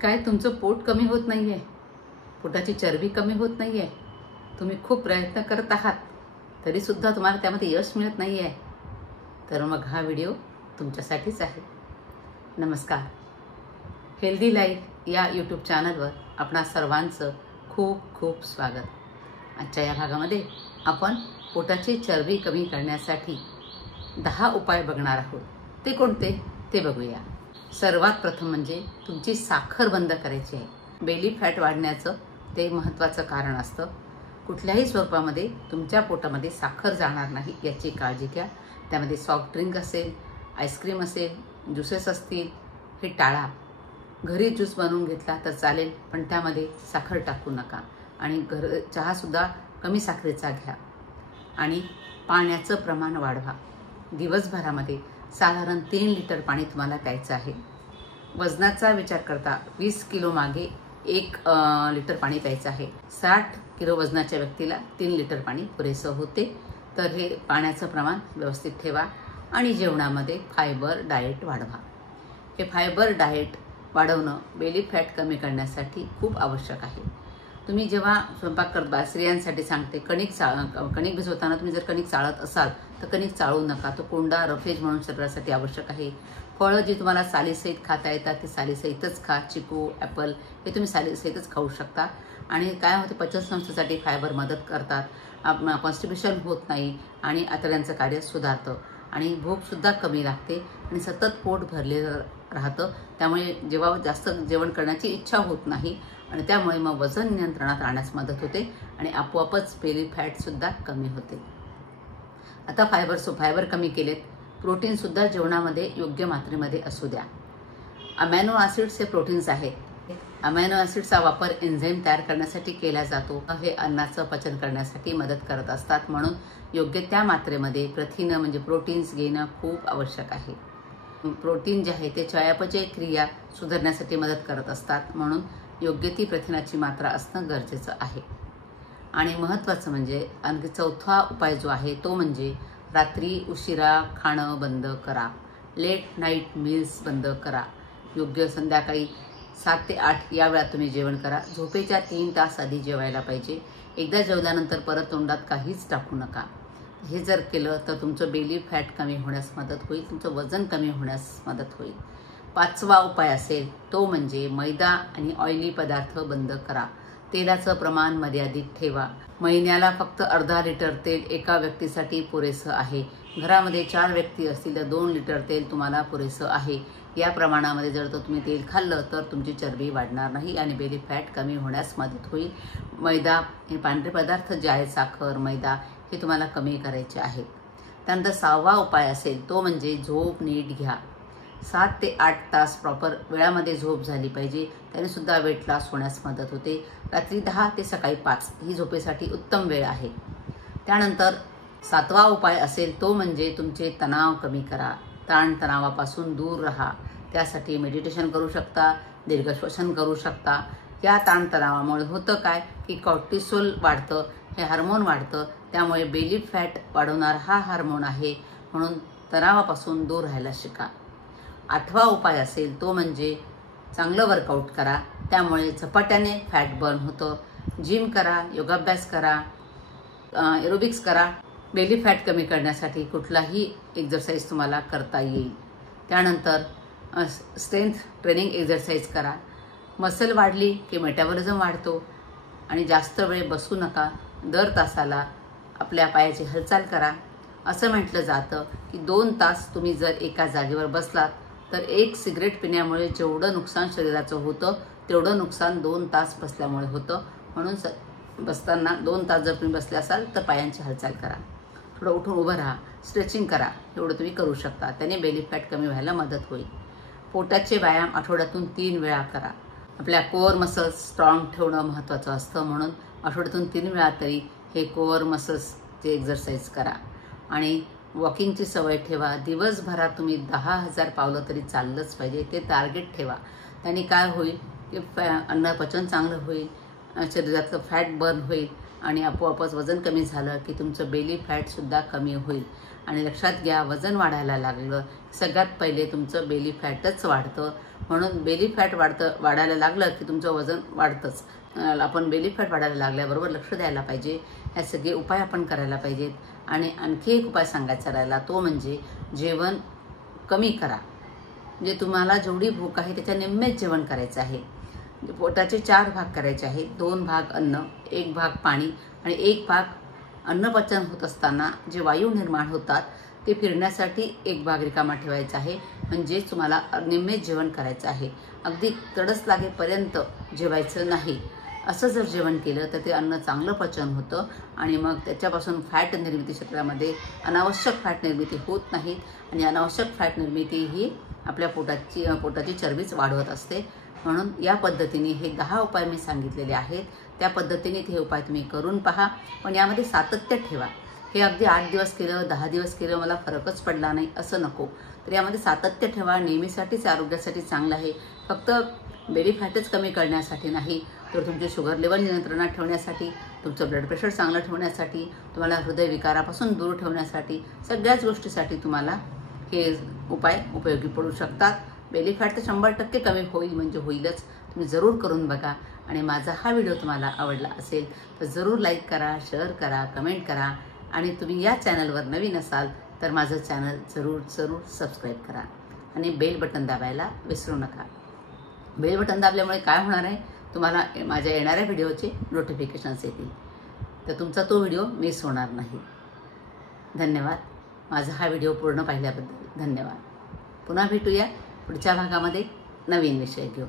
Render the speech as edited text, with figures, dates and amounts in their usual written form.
काय तुमचं पोट कमी होत नाहीये? पोटाची चरबी कमी होत नाहीये? तुम्ही खूप प्रयत्न करत आहात तरी सुद्धा तुम्हाला त्यामध्ये यश मिळत नाहीये? तर मग हा व्हिडिओ तुमच्यासाठीच आहे. नमस्कार. हेल्दी लाईफ या यूट्यूब चॅनलवर आपणा सर्वांचं खूप खूप स्वागत. आजच्या या भागामध्ये आपण पोटाची चरबी कमी करण्यासाठी 10 उपाय बघणार आहोत. ते कोणते ते बघूया. सर्वात प्रथम म्हणजे तुमची साखर बंद करायची आहे. बेली फॅट वाढण्याचं ते महत्त्वाचं कारण असतं. कुठल्याही स्वरूपामध्ये तुमच्या पोटामध्ये साखर जाणार नाही याची काळजी घ्या. त्यामध्ये सॉफ्ट ड्रिंक असेल, आईस्क्रीम असेल, ज्युसेस असतील, हे टाळा. घरी ज्यूस बनवून घेतला तर चालेल, पण त्यामध्ये साखर टाकू नका. आणि चहासुद्धा कमी साखरेचा घ्या. आणि पाण्याचं प्रमाण वाढवा. दिवसभरामध्ये साधारण 3 लिटर पाणी तुम्हाला प्यायचं आहे. वजनाचा विचार करता 20 किलो मागे 1 लिटर पाणी प्यायचं आहे. 60 किलो वजनाच्या व्यक्तीला 3 लिटर पाणी पुरेसं होते. तर हे पाण्याचं प्रमाण व्यवस्थित ठेवा. आणि जेवणामध्ये फायबर डाएट वाढवा. हे फायबर डाएट वाढवणं बेली फॅट कमी करण्यासाठी खूप आवश्यक आहे. तुम्ही जेव्हा स्वयंपाक करता, स्त्रियांसाठी सांगते, कणिक भिजवताना तुम्ही जर कणिक चाळत असाल तर कणिक चाळू नका. तो कोंडा रफेज म्हणून शरीरासाठी आवश्यक आहे. फळं जी तुम्हाला सालीसहित खाता येतात ती सालीसहितच खा. चिकू, ॲपल हे तुम्ही सालीसहितच खाऊ शकता. आणि काय होते, पचनसंस्थेसाठी फायबर मदत करतात. कॉन्स्टिपेशन होत नाही आणि आतड्यांचं कार्य सुधारतं. आणि भूकसुद्धा कमी लागते आणि सतत पोट भरलेलं राहतं. त्यामुळे जेव्हा जास्त जेवण करण्याची इच्छा होत नाही आणि त्यामुळे मग वजन नियंत्रणात राहण्यास मदत होते आणि आपोआपच बेली फॅटसुद्धा कमी होते. आता फायबर कमी केलेत. प्रोटीनसुद्धा जेवणामध्ये योग्य मात्रेमध्ये असू द्या. अमॅनो ॲसिड्स हे प्रोटीन्स आहेत. अमॅनो ॲसिड्सचा वापर एन्झाईम तयार करण्यासाठी केला जातो. हे अन्नाचं पचन करण्यासाठी मदत करत असतात. म्हणून योग्य त्या मात्रेमध्ये प्रथिनं म्हणजे प्रोटीन्स घेणं खूप आवश्यक आहे. प्रोटीन जे आहे ते चयापचय क्रिया सुधारण्यासाठी मदत करत असतात. म्हणून योग्य ती प्रथिनाची मात्रा असणं गरजेचं आहे. आणि महत्त्वाचं म्हणजे आणखी 4था उपाय जो आहे तो म्हणजे रात्री उशिरा खाणं बंद करा. लेट नाईट मील्स बंद करा. योग्य संध्याकाळी 7 ते 8 या वेळात तुम्ही जेवण करा. झोपेच्या 3 तास आधी जेवायला पाहिजे. एकदा जेवल्यानंतर परत तोंडात काहीच टाकू नका. हे जर केलं तर तुमचं बेली फॅट कमी होण्यास मदत होईल. तुमचं वजन कमी होण्यास मदत होईल. 5वा उपाय असेल तो म्हणजे मैदा आणि ऑइली पदार्थ बंद करा. तेलाचं प्रमाण मर्यादित ठेवा. महिन्याला फक्त अर्धा लिटर तेल एका व्यक्तीसाठी पुरेसं आहे. घरामध्ये 4 व्यक्ती असतील तर 2 लिटर तेल तुम्हाला पुरेसं आहे. या प्रमाणामध्ये जर तुम्ही तेल खाल्लं तर तुमची चरबी वाढणार नाही आणि बेली फॅट कमी होण्यास मदत होईल. मैदा हे पांढरे पदार्थ जे आहेत, साखर, मैदा, हे तुम्हाला कमी करायचे आहेत. त्यानंतर 6वा उपाय असेल तो म्हणजे झोप नीट घ्या. 7 ते 8 तास प्रॉपर वेळामध्ये झोप झाली पाहिजे. त्याने सुद्धा वेट लॉस होण्यास मदत होते. रात्री 10 ते सकाळी 5 ही झोपेसाठी उत्तम वेळ आहे. त्यानंतर 7वा उपाय असेल तो म्हणजे तुमचे तणाव कमी करा. ताणतणावापासून दूर राहा. त्यासाठी मेडिटेशन करू शकता, दीर्घश्वसन करू शकता. या ताणतणावामुळे होतं काय की कॉर्टिसोल वाढतं, हे हार्मोन वाढतं. त्यामुळे बेली फॅट वाढवणारा हा हार्मोन आहे. म्हणून तणावापासून दूर राहायला शिका. 8वा उपाय असेल तो म्हणजे चांगलं वर्कआउट करा. त्यामुळे झपाट्याने फॅट बर्न होतं. जिम करा, योगाभ्यास करा, एरोबिक्स करा. बेली फॅट कमी करण्यासाठी कुठलाही एक्झरसाईज तुम्हाला करता येईल. त्यानंतर स्ट्रेंथ ट्रेनिंग एक्झरसाईज करा. मसल वाढली की मेटाबॉलिझम वाढतो. आणि जास्त वेळ बसू नका. दर तासाला आपल्या पायाची हालचाल करा. असं म्हटलं जातं की 2 तास तुम्ही जर एका जागेवर बसलात तर 1 सिगरेट पिण्यामुळे जेवढं नुकसान शरीराचं होतं तेवढं नुकसान 2 तास बसल्यामुळे होतं. म्हणून बसताना 2 तास जर तुम्ही बसले असाल तर पायांची हालचाल करा. थोडं उठून उभं राहा, स्ट्रेचिंग करा. एवढं तुम्ही करू शकता. त्याने बेली फॅट कमी व्हायला मदत होईल. पोटाचे व्यायाम आठवड्यातून 3 वेळा करा. आपल्या कोअर मसल्स स्ट्रॉंग ठेवणं महत्त्वाचं असतं. म्हणून आठवड्यातून 3 वेळा तरी हे कोअर मसल्सचे एक्झरसाईज करा. आणि वॉकिंगची सवय ठेवा. दिवसभरात तुम्ही 10,000 पावलं तरी चाललंच पाहिजे. ते टार्गेट ठेवा. त्याने काय होईल की अन्न पचन चांगलं होईल, शरीरातलं फॅट बर्न होईल आणि आपोआपच वजन कमी झालं की तुमचं बेली फॅटसुद्धा कमी होईल. आणि लक्षात घ्या, वजन वाढायला लागलं सगळ्यात पहिले तुमचं बेली फॅटच वाढतं. म्हणून बेली फॅट वाढायला लागलं की तुमचं वजन वाढतंच. आपण बेली फॅट वाढायला लागल्याबरोबर लक्ष द्यायला पाहिजे. हे सगळे उपाय आपण करायला पाहिजेत. आणि आणखी एक उपाय सांगायचा राहिला, तो म्हणजे जेवण कमी करा. म्हणजे तुम्हाला जेवढी भूक आहे त्याच्या निम्मेच जेवण करायचं आहे. पोटाचे 4 भाग करायचे आहेत. 2 भाग अन्न, 1 भाग पाणी आणि 1 भाग अन्नपचन होत असताना जे वायू निर्माण होतात ते फिरण्यासाठी 1 भाग रिकामा ठेवायचा आहे. म्हणजे तुम्हाला निम्मेच जेवण करायचं आहे. अगदी तडस लागेपर्यंत जेवायचं नाही. असं जर जेवण केलं तर ते अन्न चांगलं पचन होतं आणि मग त्याच्यापासून फॅट निर्मिती क्षेत्रामध्ये अनावश्यक फॅट निर्मिती होत नाही. आणि अनावश्यक फॅट निर्मिती ही आपल्या पोटाची चरबीच वाढवत असते. म्हणून या पद्धतीने हे 10 उपाय मी सांगितलेले आहेत. त्या पद्धतीने हे उपाय तुम्ही करून पहा. पण यामध्ये सातत्य ठेवा. हे अगदी 8 दिवस केलं, 10 दिवस केलं, मला फरकच पडला नाही असं नको. तर यामध्ये सातत्य ठेवा. नेहमीसाठीच आरोग्यासाठी चांगलं आहे. फक्त बेली फॅटच कमी करण्यासाठी नाही, तर तुमची शुगर लेवल नियंत्रणात ठेवण्यासाठी, तुमचं ब्लड प्रेशर चांगलं ठेवण्यासाठी, तुम्हाला हृदयविकारापासून दूर ठेवण्यासाठी, सगळ्याच गोष्टीसाठी तुम्हाला हे उपाय उपयोगी पडू शकतात. बेली फॅट तर 100% कमी होईल म्हणजे होईलच. तुम्ही जरूर करून बघा. आणि माझा हा व्हिडिओ तुम्हाला आवडला असेल तर जरूर लाईक करा, शेअर करा, कमेंट करा. आणि तुम्ही या चॅनलवर नवीन असाल तर माझं चॅनल जरूर सबस्क्राईब करा. आणि बेल बटन दाबायला विसरू नका. बेल बटन दाबल्यामुळे काय होणार आहे, तुम्हाला माझ्या येणाऱ्या व्हिडिओचे नोटिफिकेशन्स येतील. तर तुमचा तो व्हिडिओ मिस होणार नाही. धन्यवाद. माझा हा व्हिडिओ पूर्ण पाहिल्याबद्दल धन्यवाद. पुन्हा भेटूया पुढच्या भागामध्ये नवीन विषय घेऊन.